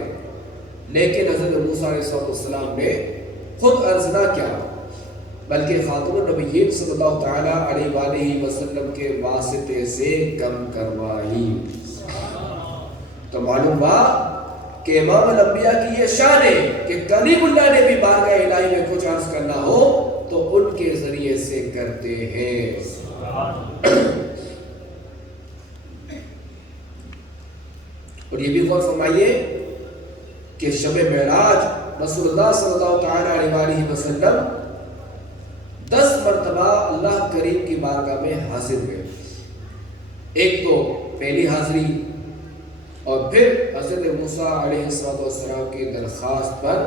لیکن حضرت موسیٰ علیہ السلام نے خود عرض نہ کیا بلکہ خاتم النبیین صلی اللہ تعالیٰ علیہ وسلم کے واسطے سے کم کروائی۔ تو معلوم ہوا کہ امام الانبیاء کی یہ شان ہے کہ کلیم اللہ نے بھی بارگاہ الہی میں کچھ عرض کرنا ہو تو ان کے ذریعے سے کرتے ہیں۔ اور یہ بھی غور فرمائیے کہ شب معراج رسول اللہ صلی اللہ تعالیٰ علیہ وسلم 10 مرتبہ اللہ کریم کی بارگاہ میں حاضر ہوئے۔ ایک تو پہلی حاضری، اور پھر حضرت موسیٰ علیہ السلام کی درخواست پر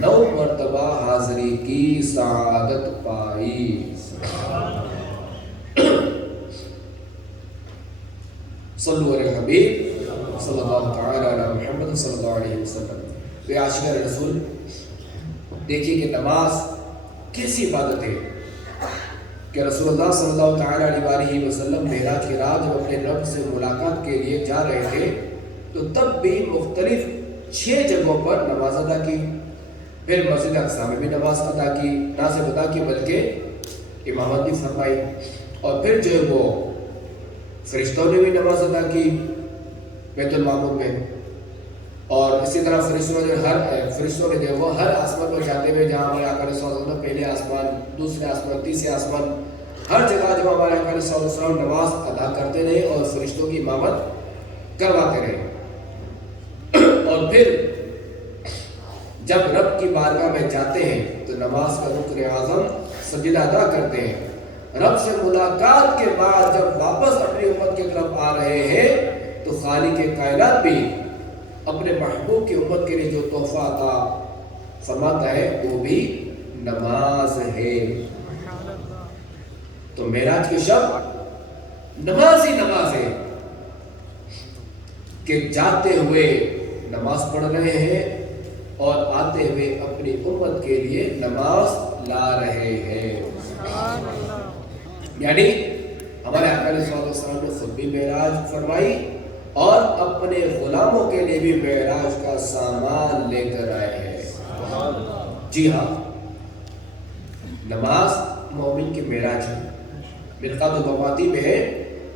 9 مرتبہ حاضری کی سعادت پائی۔ صلو علی الحبیب صلی اللہ تعالی علی محمد صلی اللہ علیہ وسلم۔ تو عاشق رسول دیکھیے کہ نماز کیسی عبادت ہے کہ رسول اللہ صلی اللہ تعالیٰ علیہ وسلم معراج کی رات جب اپنے رب سے ملاقات کے لیے جا رہے تھے تو تب بھی مختلف 6 جگہوں پر نماز ادا کی، پھر مسجد اقصی میں بھی نماز ادا کی، نہ صرف ادا کی بلکہ امامت بھی فرمائی، اور پھر جو ہے وہ فرشتوں نے بھی نماز ادا کی بیت المعمور میں، اور اسی طرح فرشتوں نے جو وہ ہر آسمان پر جاتے ہوئے جہاں ہمارے آقا صلی اللہ علیہ وسلم پہلے آسمان، دوسرے آسمان، تیسرے آسمان، ہر جگہ جب ہمارے آقا صلی اللہ علیہ وسلم نماز ادا کرتے رہے اور فرشتوں کی امامت کرواتے رہے، اور پھر جب رب کی بارگاہ میں جاتے ہیں تو نماز کا رکن اعظم سجدہ ادا کرتے ہیں۔ رب سے ملاقات کے بعد جب واپس اپنی امت کی طرف آ رہے ہیں تو خالق کائنات بھی اپنے محبوب کی امت کے لیے جو تحفہ عطا فرماتا ہے وہ بھی نماز ہے۔ تو معراج کی شب نماز ہی نماز ہے کہ جاتے ہوئے نماز پڑھ رہے ہیں اور آتے ہوئے اپنی امت کے لیے نماز لا رہے ہیں۔ یعنی ہمارے آقا علیہ الصلوۃ والسلام نے خود بھی معراج فرمائی اور اپنے غلاموں کے لیے بھی معراج کا سامان لے کر آئے ہیں۔ جی ہاں، نماز مومن کی معراج ہے۔ مرقات البواتی میں ہے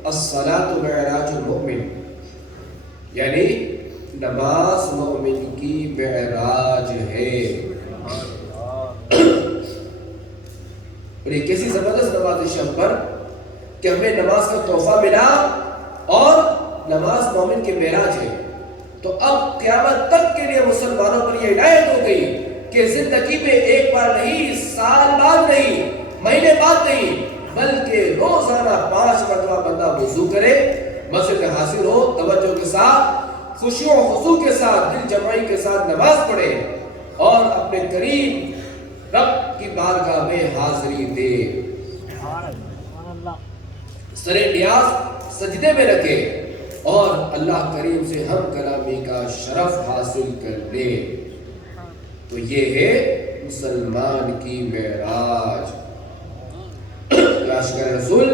الصلاۃ معراج المؤمن، یعنی نماز مومن کی معراج ہے۔ اور یہ کیسی زبردست نماز شب پر کہ ہمیں نماز کا تحفہ ملا اور نماز مومن کی معراج ہے۔ تو اب قیامت تک کے لیے مسلمانوں پر یہ ہدایت ہو گئی کہ زندگی میں ایک بار نہیں، سال بعد نہیں، مہینے بعد نہیں، بلکہ روزانہ 5 مرتبہ بندہ وضو کرے، مسجد حاضر ہو، توجہ کے ساتھ، خشوع و خضوع کے ساتھ، دل جمعی کے ساتھ نماز پڑھے اور اپنے کریم رب کی بارگاہ میں حاضری دے، سر نیاز سجدے میں رکھے اور اللہ کریم سے ہم کلامی کا شرف حاصل کر لے۔ تو یہ ہے مسلمان کی معراج۔ عاشق رسول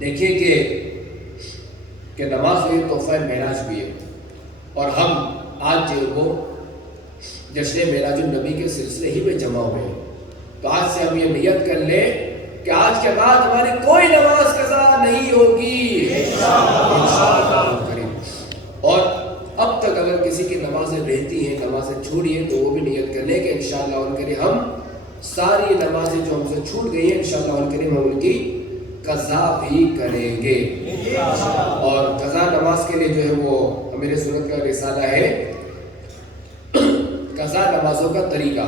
دیکھیے کہ نماز میں تحفہ معراج بھی ہے، اور ہم آج جو وہ جشن معراج النبی کے سلسلے ہی میں جمع ہوئے ہیں، تو آج سے ہم یہ نیت کر لیں کہ آج کے بعد ہماری کوئی نماز قضا نہیں ہوگی انشاءاللہ کریم۔ اور اب تک اگر کسی کی نمازیں رہتی ہیں، نمازیں چھوڑی ہیں، تو وہ بھی نیت کر لیں کہ انشاءاللہ کریم ہم ساری نمازیں جو ہم سے چھوٹ گئی ہیں انشاءاللہ کریم ہم ان کی قضا بھی کریں گے۔ اور قضا نماز کے لیے جو ہے وہ میرے سنت کا رسالہ ہے قضا نمازوں کا طریقہ،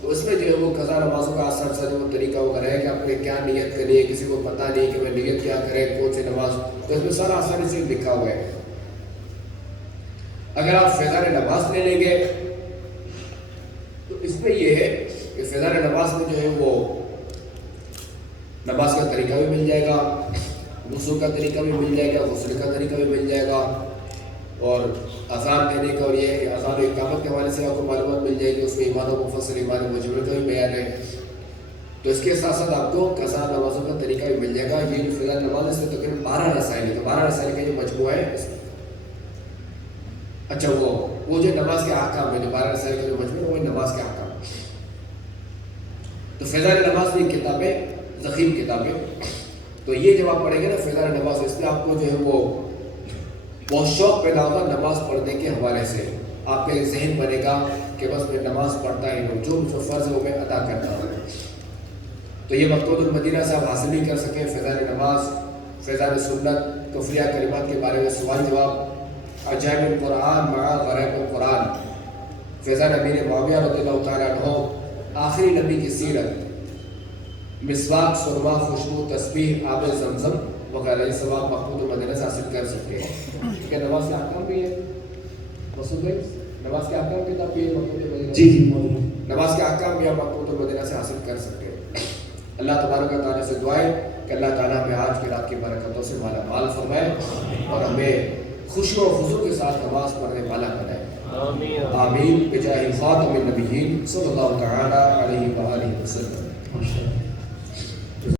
تو اس میں جو ہے وہ قضا نمازوں کا آسان سا جو طریقہ وغیرہ ہے کہ آپ نے کیا نیت کرنی ہے، کسی کو پتہ نہیں کہ میں نیت کیا کریں، کون سی نماز، تو اس میں سارا آسانی سے لکھا ہوا ہے۔ اگر آپ فیضان نماز لے لیں گے تو اس میں یہ ہے کہ فیضان نماز میں جو ہے وہ نماز کا طریقہ بھی مل جائے گا، وضو کا طریقہ بھی مل جائے گا، غسل کا طریقہ بھی مل جائے گا، اور اذان دینے کا اور یہ ہے کہ اذان و اقامت کے حوالے سے آپ کو معلومات مل جائے گی، اس میں ایمان و مفصل ایمان مجمل کا بھی بیان ہے۔ تو اس کے ساتھ ساتھ آپ کو قضا نمازوں کا طریقہ بھی مل جائے گا۔ یہ جو فیضان نماز ہے اس میں تقریباً 12 رسائل ہے، تو 12 رسائل کا جو مجموعہ ہے اچھا وہ جو نماز کے احکام ہے، جو 12 رسائل کا جو مجموعہ ہے وہ نماز کے احکام۔ تو فیضان نماز بھی کتابیں ضخیم کتابیں، تو یہ جب آپ پڑھیں گے نا فیضان نماز، اس میں آپ کو جو ہے وہ بہت شوق پیدا ہوگا نماز پڑھنے کے حوالے سے، آپ کا ذہن بنے گا کہ بس میں نماز پڑھتا ہی ہوں، جو مجھے فرض ہے وہ میں ادا کرتا ہوں۔ تو یہ مکتوبۃ المدینہ سے آپ حاصل بھی کر سکیں فیضان نماز، فیضان سنت، کفریہ کلمات کے بارے میں سوال جواب، عجائب القرآن مع غرائب القرآن، فیضان امیر معاویہ رضی اللہ تعالیٰ عنہ، آخری نبی کی سیرت، مسواک، سرما، خوشبو، تسبیح، آب زمزم وغیرہ، یہ سب آپ مکتوبۃ المدینہ سے حاصل کر سکتے ہیں۔ کہ نماز کے احکام بھی ہے مسعود بھائی، نماز کے احکام کتاب بھی ہے مکتوبۃ المدینہ، جی نماز کے احکام بھی آپ مکتوبۃ المدینہ سے حاصل کر سکتے ہیں۔ اللہ تبارک و تعالیٰ سے دعائیں کہ اللہ تعالیٰ ہمیں آج کی رات کی برکتوں سے مالا مال فرمائے اور ہمیں خشوع و خضوع کے ساتھ نماز پڑھنے والا بنائے۔ آمین آمین بجاہ خاتم النبیین صلی اللہ تعالی علیہ وآلہ وسلم.